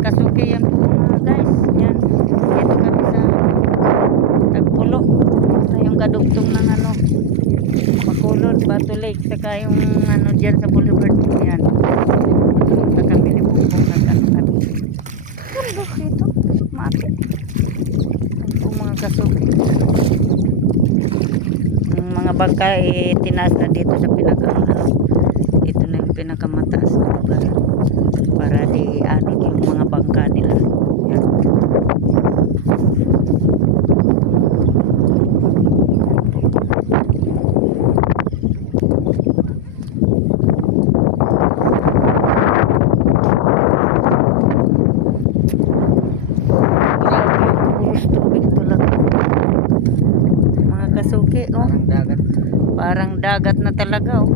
kasuki yan po mga guys. Yan. Dito kami sa Tagpulo. Ito yung kadugtong ng ano, Bacolod, Bato Lake. Saka yung ano dyan sa Boulevard. Yan. Punta kami ni Bukong nag-ano kami. Ganda dito. Mapit. Yan po mga kasuki. Yung mga bangka tinaas na dito sa pinakang ano. Ito na yung pinakamataas na lugar. Para di ano yung mga bangka nila. Yan. Grabe yung puros tubig talaga. Mga kasuki, oh. Parang dagat. Parang dagat na talaga, oh.